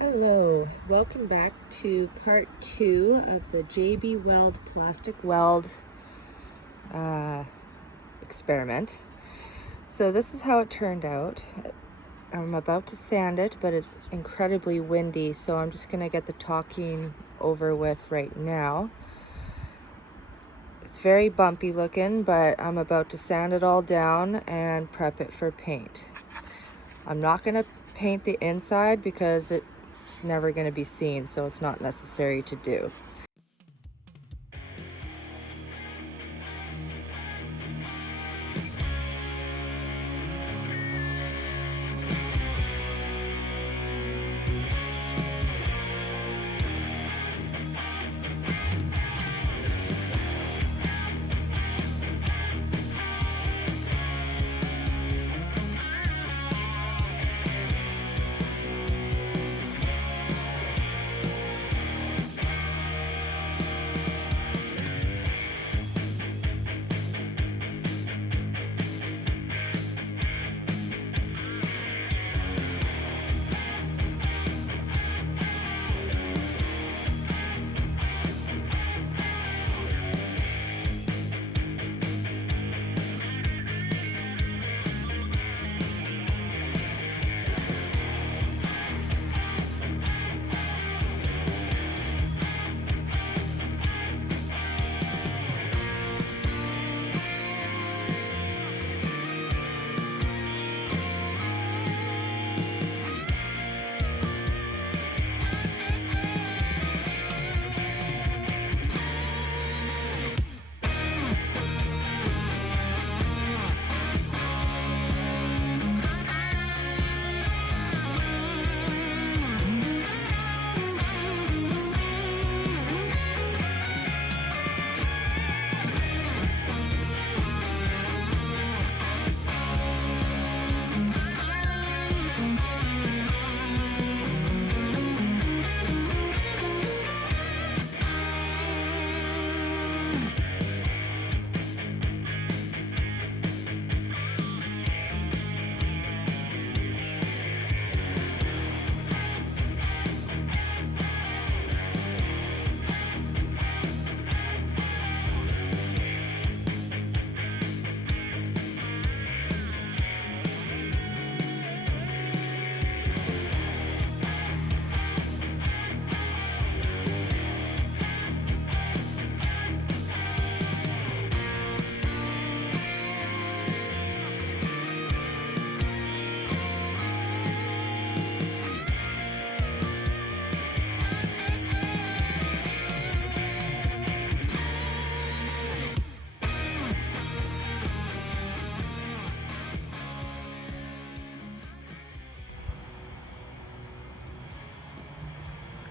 Hello, welcome back to part 2 of the JBWeld plastic weld experiment. So this is how it turned out. I'm about to sand it, but it's incredibly windy, so I'm just going to get the talking over with right now. It's very bumpy looking, but I'm about to sand it all down and prep it for paint. I'm not going to paint the inside because it's never going to be seen, so it's not necessary to do.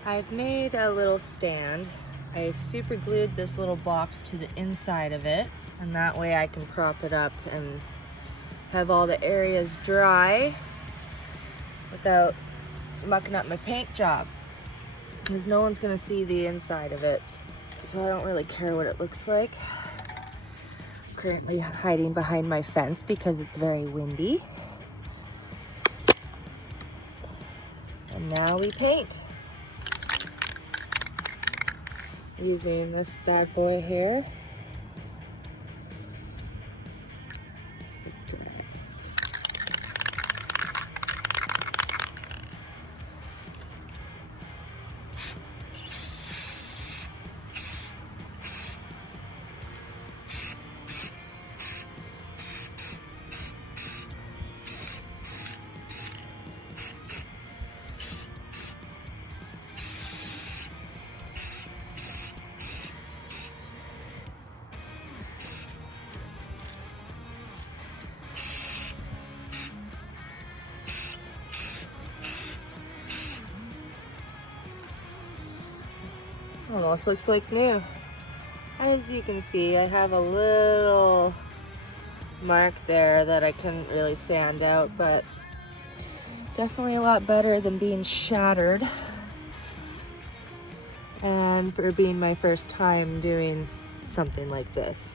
I've made a little stand. I super glued this little box to the inside of it, and that way I can prop it up and have all the areas dry without mucking up my paint job, because no one's gonna see the inside of it, so I don't really care what it looks like. I'm currently hiding behind my fence because it's very windy. And now we paint using this bad boy here. Almost looks like new. As you can see, I have a little mark there that I couldn't really sand out, but definitely a lot better than being shattered. And for being my first time doing something like this.